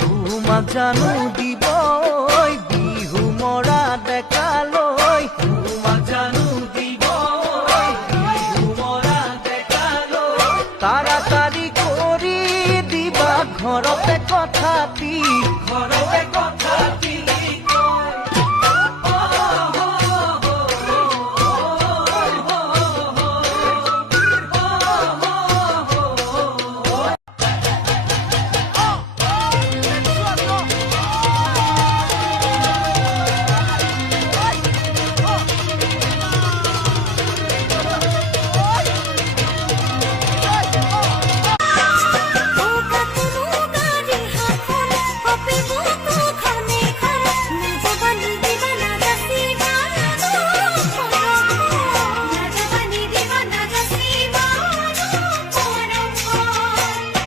তোমাক জানো দিব বিহু মৰা ডেকালৈ, তোমাক জানো দিব বিহু মৰা ডেকালৈ। তাড়াতাড়ি কৰি দিবা ঘৰতে কথা